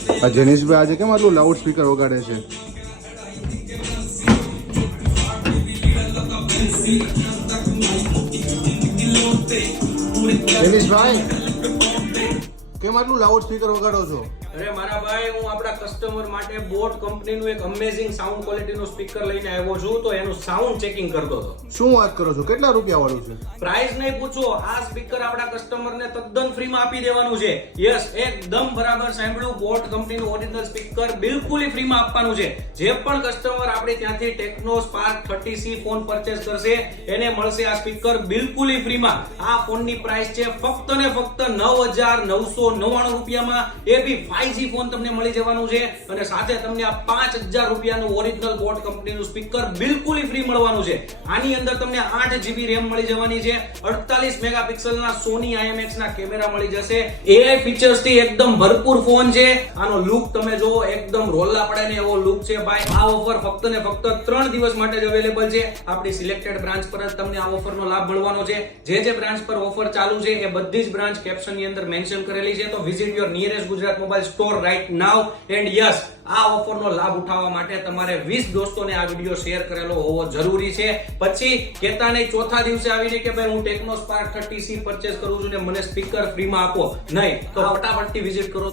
જેનિશભાઈ આજે કેમ આટલું લાઉડ સ્પીકર વગાડે છે? જેનિશભાઈ કેમ આટલું લાઉડ સ્પીકર વગાડો છો? અરે મારા ભાઈ, હું આપણા કસ્ટમર માટે બોટ કંપનીનું એક અમેઝિંગ સાઉન્ડ ક્વોલિટીનું સ્પીકર લઈને આવ્યો છું, તો એનું સાઉન્ડ ચેકિંગ કરતો હતો. શું વાત કરો છો? કેટલા રૂપિયા વાળું છે? પ્રાઇસ નહીં પૂછો, આ સ્પીકર આપણા કસ્ટમરને તદ્દન ફ્રીમાં આપી દેવાનું છે. યસ, એકદમ બરાબર સાંભળ્યું, બોટ કંપનીનું ઓરિજિનલ સ્પીકર બિલકુલ ફ્રીમાં આપવાનું છે. જે પણ કસ્ટમર આપણે ત્યાંથી techno spark 30C phone purchase કરશે એને મળશે આ સ્પીકર બિલકુલ ફ્રીમાં. આ ફોનની પ્રાઇસ છે ફક્ત ને ફક્ત 9,999 રૂપિયામાં. એ બી 5G ફોન તમને મળી જવાનું છે અને સાથે તમને આ 5,000 રૂપિયાનું ઓરિજિનલ બોટ કંપનીનું સ્પીકર બિલકુલ ફ્રી મળવાનું છે. આની અંદર તમને 8GB રેમ મળી જવાની છે, 48 મેગાપિક્સલના સોની IMX ના કેમેરા મળી જશે. AI ફીચર્સ થી એકદમ ભરપૂર ફોન છે. આનો લુક તમે જો, એકદમ રોલા પડે ને એવો લુક છે ભાઈ. આ ઓફર ફક્ત ને ફક્ત 3 દિવસ માટે જ અવેલેબલ છે. આપણી સિલેક્ટેડ બ્રાન્ચ પર જ તમને આ ઓફરનો લાભ મળવાનો છે. જે બ્રાન્ચ પર ઓફર ચાલુ છે એ બધી જ બ્રાન્ચ કેપ્શનની અંદર મેન્શન કરેલી છે. તો visit your nearest Gujarat mobile store right now. And yes, આ ઓફરનો લાભ ઉઠાવવા માટે તમારે 20 દોસ્તોને આ વિડિયો શેર કરેલો હોવો જરૂરી છે. પછી કહેતા નહીં ચોથા દિવસે આવીને કે ભાઈ હું ટેકનો સ્પાર્ક 30C પરચેસ કરું છું ને મને સ્પીકર ફ્રીમાં આપો. નહીં, તો ફટાફટથી વિઝિટ કરો.